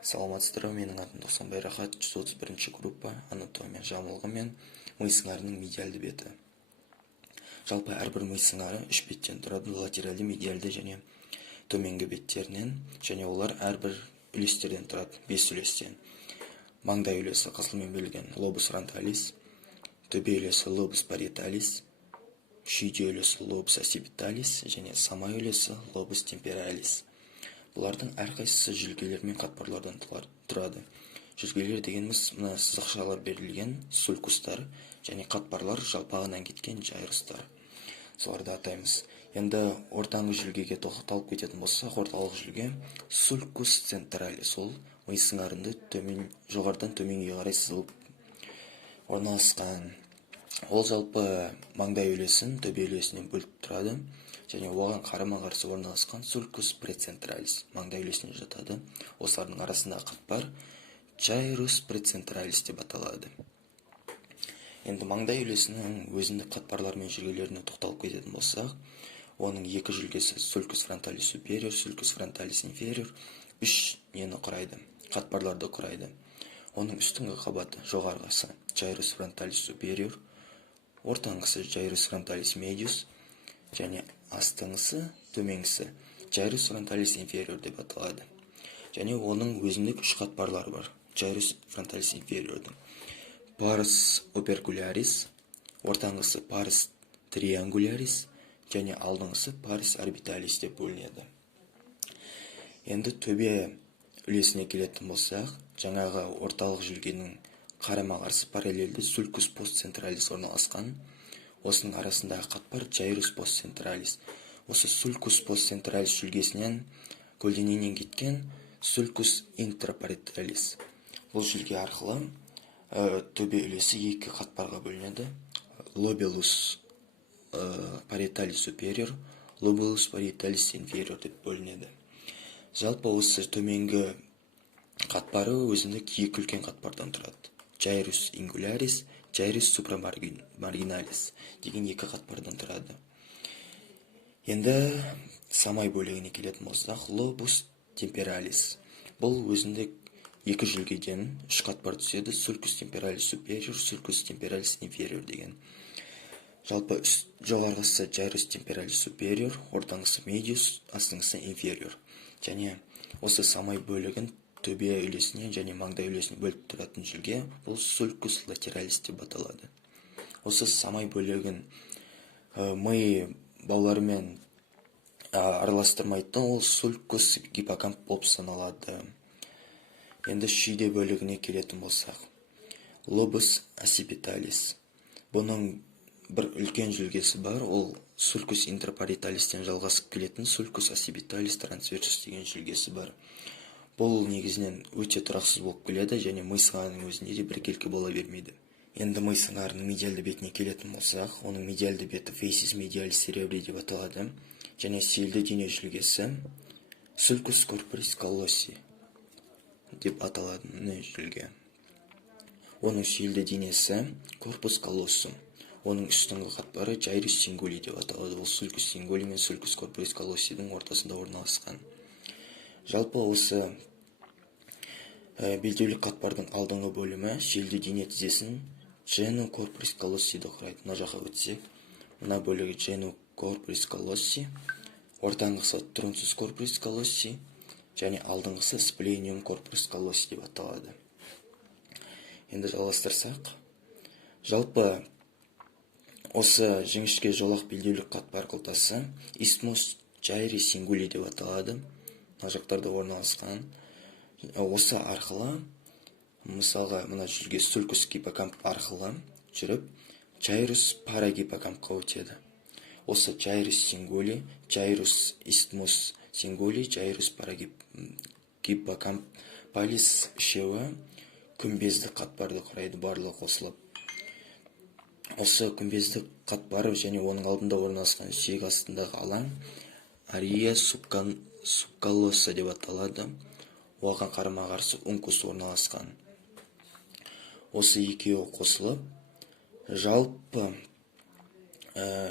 Саламатсыздар, менің атым Тоқсанбай Рахат, 131 группа, анатомия жамылғы мен ми сыңарының медиалды беті. Жалпы әрбір ми сыңары 3 беттен тұрады, латералды, медиалды және төменгі беттерінен, және олар әрбір үлестерден тұрады, 5 үлестен. Маңдай үлесі қызылмен бөлген лобус фронталис, төбе үлесі лобус париеталис, шүйде үлесі лобус оccipitalis және самай үлесі лобус темпоралис. Бұлардың әрқайсысы жүлгелер мен қатпарлардан тұрады. Жүлгелер дегеніміз мына сызықшалар берілген сулькустар және қатпарлар жалпағынан кеткен жайрыстар. Соларды атаймыз. Енді ортаңғы жүлгеге тоқталып кететін болсақ, орталық жүлге сулькус централис, ол ми сыңарында жоғарыдан төменге қарай сызылып орналасқан. Ол жалпы маңдай үлесін төбе үлесінен бөліп тұрады. Және оған қарама-қарсы орналасқан сулькус прецентралис маңдай үлесіне жатады. Осылардың арасындағы қатпар жайрус прецентралис деп аталады. Енді маңдай үлесінің өзіндік қатпарлар мен жүлгелеріне тоқталып кететін болсақ, оның екі жүлгесі сулькус фронталис супериор, сулькус фронталис инфериор 3 нені құрайды, қатпарларды құрайды. Оның үстіңгі қабаты жоғарғысы жайрус фронталис супериор, ортаңғысы жайрус фронталис медиус және астыңғысы, төменгісі жайрус фронталис инфериор деп аталады. Және оның өзіндік 3 қатпарлары бар. Жайрус фронталис инфериордың парус оперкулярис, ортаңғысы парус триангулярис және алдыңғысы парус орбиталис деп бөлінеді. Енді төбе үлесіне келетін болсақ, жаңағы орталық жүлгенің қарама-қарсы параллельді сулькус постцентралис орналасқан. Осының арасындағы қатпар жайрус постцентралис. Осы сулькус постцентралис жүлгесінен көлденеңнен кеткен сулькус интрапариеталис. Бұл жүлге арқылы төбе үлесі екі қатпарға бөлінеді. Лобулус париеталис супериор, лобулус париеталис инфериор деп бөлінеді. Жалпы осы төменгі қатпары өзіндік екі үлкен қатпардан тұрады. Жайрус ингулярис, жайрус супрамаргиналис деген екі қатпардан тұрады. Енді самай бөлігіне келетін болсақ, лобус темпоралис. Бұл өзіндік екі жүлгеден 3 қатпар түседі. Сулькус темпоралис супериор, сулькус темпоралис инфериор деген. Жалпы жоғарғысы жайрус темпоралис супериор, ортаңғысы медиус, астыңғысы инфериор. Және осы самай бөлігін төбе үлесіне және маңдай үлесіне бөліп тұратын жүлге бұл сулькус латералис деп аталады. Осы самай бөлігін ми бауларымен араластырмайтын, ол сулькус гиппокамп болып саналады. Енді шүйде бөлігіне келетін болсақ, лобус оccipitalis. Бұның бір үлкен жүлгесі бар, ол сулькус интрапариеталистен жалғасып келетін сулькус occipitalis transversus деген жүлгесі бар. Бұл негізінен өте тұрақсыз болып келеді және ми сыңарының өзінде де біркелкі бола бермейді. Енді ми сыңарының медиалды бетіне келетін болсақ, оның медиалды беті facies medialis cerebri деп аталады. Және сүйелді дене жүлгесі sulcus corporis callosi деп аталады жүлге. Оның сүйелді денесі corpus callosum. Оның үстіңгі қатпары gyrus singuli деп аталады. Ол sulcus singuli мен sulcus corporis callosiдің ортасында орналасқан. Жалпы осы белдеулік қатпардың алдыңғы бөлімі сүйелді дене тізесін genu corporis callosi-ді құрайды. Мына жаққа өтсек, мына бөлігі genu corporis callosi, ортаңғысы trunsus corporis callosi және алдыңғысы splenium corporis callosi деп аталады. Енді жалғастырсақ, жалпы осы жіңішке жолақ белдеулік қатпар қылтасы isthmus gyri singuli деп аталады. Мына жақтарда орналасқан. Осы арқылы, мысалға, мына жүлге сулькус гиппокамп арқылы жүріп, жайрус парагиппокампқа өтеді. Осы жайрус сингули, жайрус isthmus сингули, жайрус парагиппокамп палис үшеуі күмбездік қатпарды құрайды барлығы қосылып. Осы күмбездік қатпары және оның алдында орналасқан сүйек астындағы алаң ария субкаллоса деп аталады. Оған қарама-қарсы ункус орналасқан. Осы екеуі қосылып, жалпы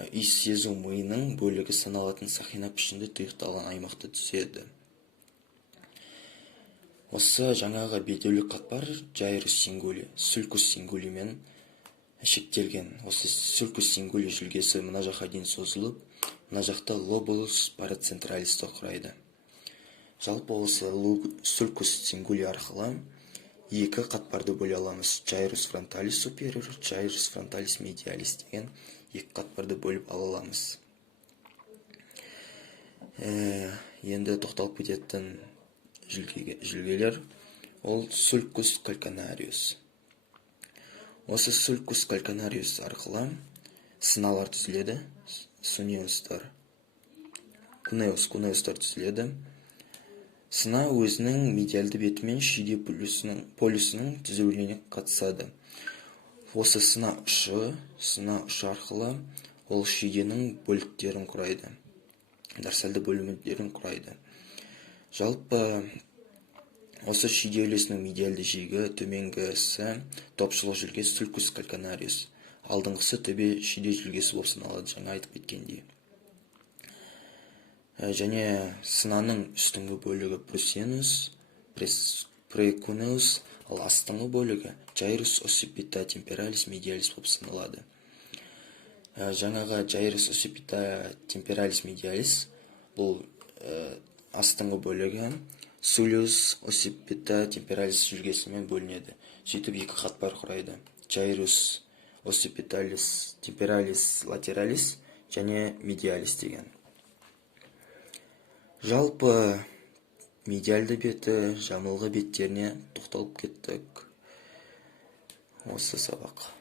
иіс сезу миының бөлігі саналатын сақина пішінді тұйықталған аймақты түседі. Осы жаңағы бедеулік қатпар Jairus Singuli, Sulcus Singuli мен шектелген. Осы Sulcus Singuli жүлгесі мына жаққа дейін созылып, мына жақта Lobulus paracentralisті құрайды. Жалпы осы Sulcus Singuli арқылы екі қатпарды бөле аламыз. Gyrus frontalis superior, Gyrus frontalis medialis деген екі қатпарды бөліп ала аламыз. Енді тоқталып кететін жүлгелер ол Sulcus calcaneus. Осы Sulcus calcaneus арқылы сыналар түзіледі, кунеустар түзіледі. Сына өзінің медиалды бетімен шүйде полюсінің түзілуіне қатысады. Осы сына ұшы арқылы ол шүйденің бөліктерін құрайды, дорсальды бөлімдерін құрайды. Жалпы осы шүйде үлесінің медиалды жиегі, төменгісі топшылық жүлгесі Sulcus calcaneus, алдыңғысы төбе шүйде жүлгесі болып саналады, жаңа айтып кеткендей. Және сынаның үстіңгі бөлігі precuneus, ал астыңғы бөлігі Gyrus occipita temporalis medialis болып саналады. Жаңағы Gyrus occipita temporalis medialis бұл астыңғы бөлігі Sulcus occipita temporalis жүлгесімен бөлінеді. Сөйтіп екі қатпар құрайды. Gyrus occipitalis temporalis lateralis және medialis деген. Жалпы медиалды беті, жамылғы беттеріне тоқталып кеттік осы сабақ.